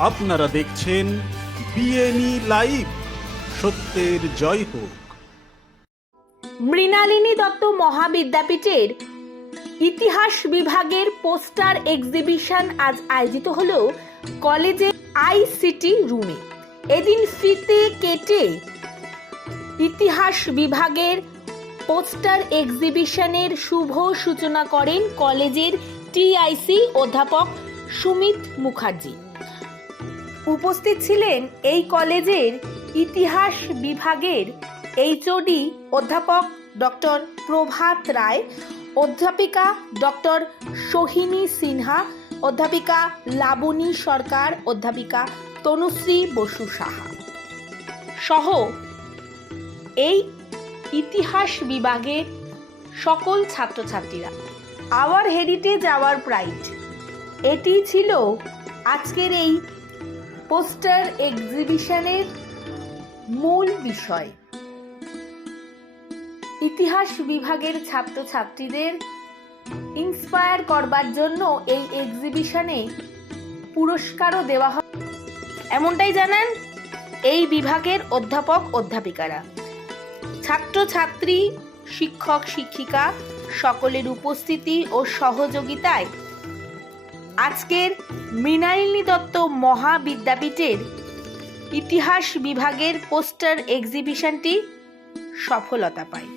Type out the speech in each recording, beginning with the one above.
আপনারা দেখছেন বিএনই লাইভ। সত্যের জয় হোক। মৃণালিনী দত্ত মহাবিদ্যাপীঠের ইতিহাস বিভাগের পোস্টার এক্সিবিশন আজ আয়োজিত হলো কলেজে আইসিটি রুমে। এদিন ফিতে কেটে ইতিহাস বিভাগের পোস্টার এক্সিবিশনের শুভ সূচনা করেন কলেজের টিআইসি অধ্যাপক সুমিত মুখার্জি। উপস্থিত ছিলেন এই কলেজের ইতিহাস বিভাগের এইচওডি অধ্যাপক ডক্টর প্রভাত রায়, অধ্যাপিকা ডক্টর সোহিনী সিনহা, অধ্যাপিকা লাবণী সরকার, অধ্যাপিকা তনুশ্রী বসু সাহা। সহ এই ইতিহাস বিভাগের সকল ছাত্রছাত্রীরা। আওয়ার হেরিটেজ আওয়ার প্রাইড এটি ছিল আজকের এই পোস্টার এক্সিবিশনের মূল বিষয়। ইতিহাস বিভাগের ছাত্রছাত্রীদের ইন্সপায়ার করবার জন্য এই এক্সিবিশনে পুরস্কারও দেওয়া হয়। এমনটাই জানান এই বিভাগের অধ্যাপক অধ্যাপিকারা। ছাত্রছাত্রী, শিক্ষক, শিক্ষিকা সকলের উপস্থিতি ও সহযোগিতায় আজকের মৃণালিনী দত্ত মহাবিদ্যাপীঠের ইতিহাস বিভাগের পোস্টার এক্সিবিশনটি সফলতা পায়।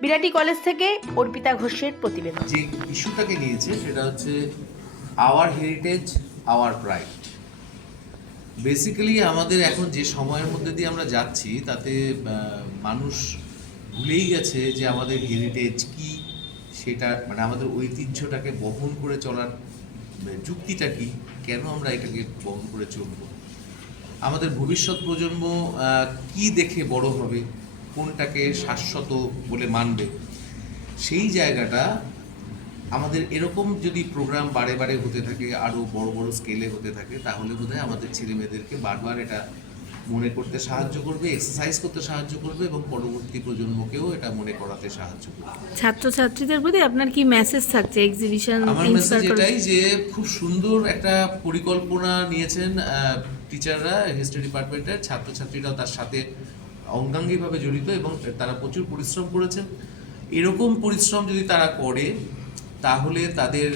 বিরাটি কলেজ থেকে অর্পিতা ঘোষের প্রতিবেদন। যে ইস্যুটাকে নিয়েছে সেটা হচ্ছে our heritage our pride basically আমাদের এখন যে সময়ের মধ্যে দিয়ে আমরা যাচ্ছি, তাতে মানুষ ভুলেই গেছে যে আমাদের হেরিটেজ কি সেটা মানে আমাদের ঐতিহ্যটাকে বহন করে চলার যুক্তিটা কি? কেন আমরা এটাকে বহন করে চলবো? আমাদের ভবিষ্যৎ প্রজন্ম কি দেখে বড় হবে? কোনটাকে শাশ্বত বলে মানবে? সেই জায়গাটা আমাদের এরকম যদি প্রোগ্রাম বারে বারে হতে থাকে আরও বড় বড় স্কেলে হতে থাকে, তাহলে বোধহয় আমাদের ছেলেমেয়েদেরকে বারবার এটা মনে করতে সাহায্য করবে এক্সারসাইজ করতে সাহায্য করবে এবং পরবর্তী প্রজন্মকেও এটা মনে করাতে সাহায্য করবে। ছাত্রছাত্রীদের প্রতি আপনার কি মেসেজ থাকছে এক্সিবিশন আমার মেসেজ এটাই যে খুব সুন্দর একটা পরিকল্পনা নিয়েছেন টিচাররা হিস্ট্রি ডিপার্টমেন্টের ছাত্রছাত্রীরাও তার সাথে অঙ্গাঙ্গিভাবে জড়িত এবং তারা প্রচুর পরিশ্রম করেছেন। এরকম পরিশ্রম যদি তারা করে তাহলে তাদের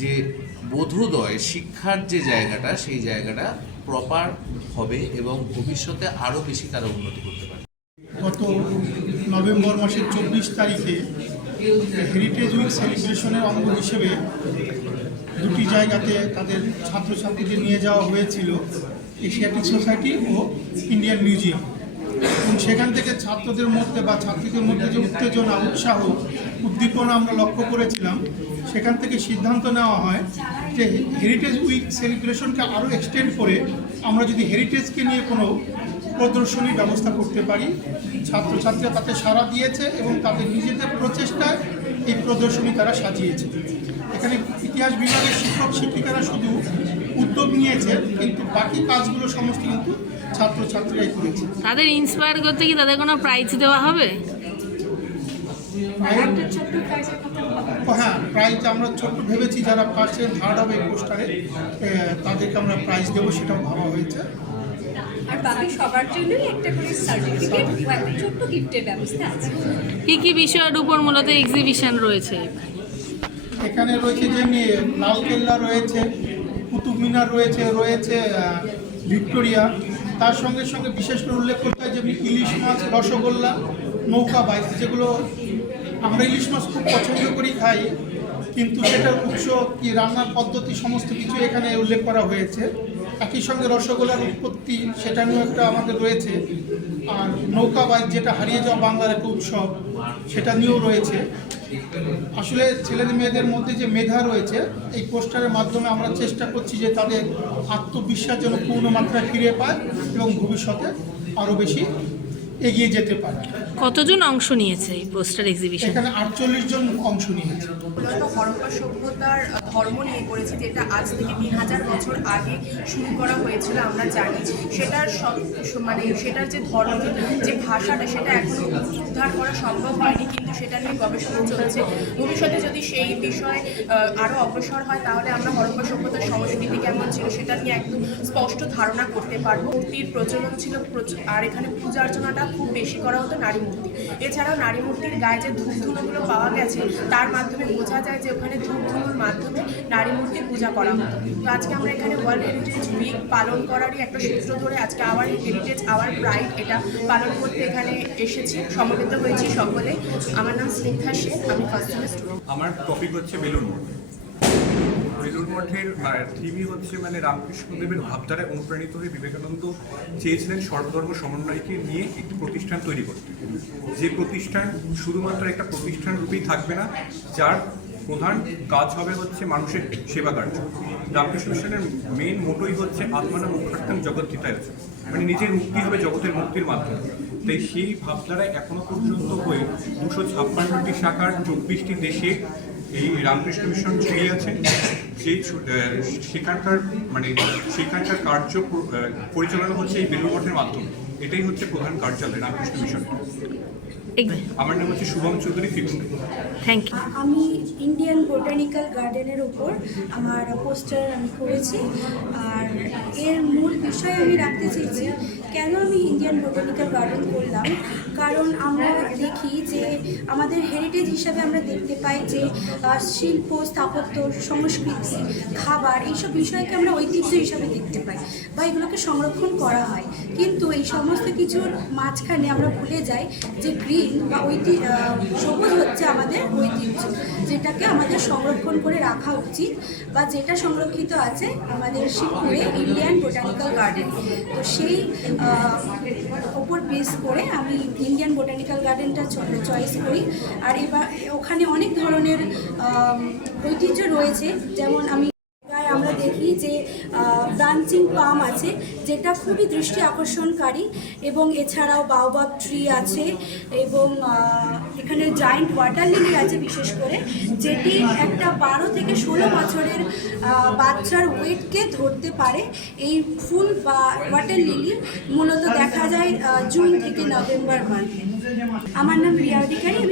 যে বোধোদয় শিক্ষার যে জায়গাটা, সেই জায়গাটা প্রপার হবে এবং ভবিষ্যতে আরও বেশি তারা উন্নতি করতে পারে গত নভেম্বর মাসের চব্বিশ তারিখে হেরিটেজ উইক সেলিব্রেশনের অঙ্গ হিসেবে দুটি জায়গাতে তাদের ছাত্রছাত্রীদের নিয়ে যাওয়া হয়েছিল এশিয়াটিক সোসাইটি ও ইন্ডিয়ান মিউজিয়াম এবং সেখান থেকে ছাত্রদের মধ্যে বা ছাত্রীদের মধ্যে যে উত্তেজনা, উৎসাহ, উদ্দীপনা আমরা লক্ষ্য করেছিলাম, সেখান থেকে সিদ্ধান্ত নেওয়া হয় যে হেরিটেজ উইক সেলিব্রেশনকে আরও এক্সটেন্ড করে আমরা যদি হেরিটেজকে নিয়ে কোনো প্রদর্শনীর ব্যবস্থা করতে পারি, ছাত্রছাত্রীরা তাতে সাড়া দিয়েছে এবং তাদের নিজেদের প্রচেষ্টায় এই প্রদর্শনী তারা সাজিয়েছে। এখানে ইতিহাস বিভাগের শিক্ষক, শিক্ষিকারা শুধু উদ্যোগ নিয়েছে, কিন্তু বাকি কাজগুলো সমস্ত কিন্তু ছাত্রছাত্রীরাই করেছে। তাদের ইন্সপায়ার করতে কি তাদের কোনো প্রাইজ দেওয়া হবে? হ্যাঁ প্রাইজ আমরা ছোট্ট ভেবেছি যারা ফার্স্ট এন্ড থার্ড হবে এই পোস্টারে তাদেরকে আমরা প্রাইজ দেবো সেটাও ভাবা হয়েছে। আর বাকি সবার জন্যই একটা করে সার্টিফিকেট একটা ছোট্ট গিফটের ব্যবস্থা আছে। কি কি বিষয়ের উপর মূলত এক্সিবিশন রয়েছে? এখানে রয়েছে যেমনি লালকেল্লা রয়েছে কুতুব মিনার রয়েছে রয়েছে ভিক্টোরিয়া তার সঙ্গে সঙ্গে বিশেষ করে উল্লেখ করতে হয় যেমনি ইলিশ মাছ, রসগোল্লা, নৌকা, বাইক, যেগুলো আমরা ইলিশ মাছ খুব পছন্দ করি, খাই। কিন্তু সেটার উৎস কি, রান্নার পদ্ধতি, সমস্ত কিছু এখানে উল্লেখ করা হয়েছে। একই সঙ্গে রসগোল্লার উৎপত্তি, সেটা নিয়েও একটা আমাদের রয়েছে। আর নৌকা বাইক যেটা হারিয়ে যাওয়া বাংলার একটা উৎসব, সেটা নিয়েও রয়েছে। আসলে ছেলেদের মেয়েদের মধ্যে যে মেধা রয়েছে, এই পোস্টারের মাধ্যমে আমরা চেষ্টা করছি যে তাদের আত্মবিশ্বাস যেন পূর্ণ মাত্রায় ফিরে পায় এবং ভবিষ্যতে আরও বেশি এগিয়ে যেতে পারে। কতজন অংশ নিয়েছে এই পোস্টার এক্সিবিশন এখানে আটচল্লিশ জন অংশ নিয়েছে। হরপ্পা সভ্যতার ধর্ম নিয়ে করেছে যেটা আজ থেকে তিন হাজার বছর আগে শুরু করা হয়েছিল আমরা জানি। সেটার সব মানে সেটার যে ধর্ম যে ভাষাটা সেটা এখনও উদ্ধার করা সম্ভব হয়নি কিন্তু সেটা নিয়ে গবেষণা চলছে। ভবিষ্যতে যদি সেই বিষয় আরও অগ্রসর হয়, তাহলে আমরা হরপ্পা সভ্যতার সংস্কৃতি কেমন ছিল সেটা নিয়ে একদম স্পষ্ট ধারণা করতে পারব। মূর্তির প্রচলন ছিল আর এখানে পূজা অর্চনাটা খুব বেশি করা হতো নারী মূর্তি। এছাড়াও নারী মূর্তির গায়ে যে ধূপ ধুনোগুলো পাওয়া গেছে, তার মাধ্যমে বোঝা যায় যে ওখানে ধূপ ধুনোর মাধ্যমে নারী মূর্তির পূজা করা হতো। তো আজকে আমরা এখানে ওয়ার্ল্ড হেরিটেজ উইক পালন করারই একটা সূত্র ধরে আজকে আওয়ার হেরিটেজ আওয়ার প্রাইড এটা পালন করতে এখানে এসেছি, সমবেত হয়েছি সকলে। আমার নাম স্নিগ্ধা সেন, আমি আমার টপিক হচ্ছে বেলুন বেলুর মঠের থিমই হচ্ছে মানে রামকৃষ্ণদেবের ভাবধারায় অনুপ্রাণিত হয়ে বিবেকানন্দ চেয়েছিলেন সর্বধর্ম সমন্বয়কে নিয়ে একটি প্রতিষ্ঠান তৈরি করতে। যে প্রতিষ্ঠান শুধুমাত্র একটা প্রতিষ্ঠান রূপেই থাকবে না, যার প্রধান কাজ হবে হচ্ছে মানুষের সেবা কার্য। রামকৃষ্ণ মিশনের মেন মোটোই হচ্ছে আত্মানা মুখার্থম জগৎ হিতায় মানে নিজের মুক্তি হবে জগতের মুক্তির মাধ্যমে। তাই সেই ভাবধারায় এখনও পর্যন্ত হয়ে দুশো ছাপ্পান্নটি শাখার চব্বিশটি দেশে এই রামকৃষ্ণ মিশন ছড়িয়ে আছে সেই সেখানকার মানে সেখানকার কার্য পরিচালনা হচ্ছে এই বেলুর মাধ্যমে। এটাই হচ্ছে প্রধান কার্যালয় রামকৃষ্ণ মিশন আমার নাম হচ্ছে শুভম চৌধুরী থ্যাংক ইউ আমি ইন্ডিয়ান বোটানিক্যাল গার্ডেনের উপর আমার পোস্টার আমি করেছি। আর এর মূল বিষয় আমি রাখতে চেয়েছি কেন আমি ইন্ডিয়ান বোটানিক্যাল গার্ডেন করলাম? কারণ আমরা দেখি যে আমাদের হেরিটেজ হিসাবে আমরা দেখতে পাই যে শিল্প স্থাপত্য সংস্কৃতি খাবার এইসব বিষয়কে আমরা ঐতিহ্য হিসাবে দেখতে পাই বা এগুলোকে সংরক্ষণ করা হয়। কিন্তু এই সমস্ত কিছুর মাঝখানে আমরা ভুলে যাই যে গ্রিন বা ঐতিহ্য সবুজ হচ্ছে আমাদের ঐতিহ্য, যেটাকে আমাদের সংরক্ষণ করে রাখা উচিত বা যেটা সংরক্ষিত আছে আমাদের শিবপুরে ইন্ডিয়ান বোটানিক্যাল গার্ডেন। তো সেই ওপর বেস করে আমি ইন্ডিয়ান বোটানিক্যাল গার্ডেনটা চয়েস করি। আর এবার, ওখানে অনেক ধরনের ঐতিহ্য রয়েছে। যেমন আমি জায়গায় আমরা দেখি যে ব্রাঞ্চিং পাম আছে, যেটা খুবই দৃষ্টি আকর্ষণকারী, এবং এছাড়াও বাওবাব ট্রি আছে, এবং এখানে জায়েন্ট ওয়াটার লিলি আছে বিশেষ করে, যেটি একটা বারো থেকে ষোলো বছরের বাচ্চার ওয়েটকে ধরতে পারে। এই ফুল বা ওয়াটার লিলি মূলত দেখা যায় জুন থেকে নভেম্বর মান্থে আমার নাম রিয়া অধিকারী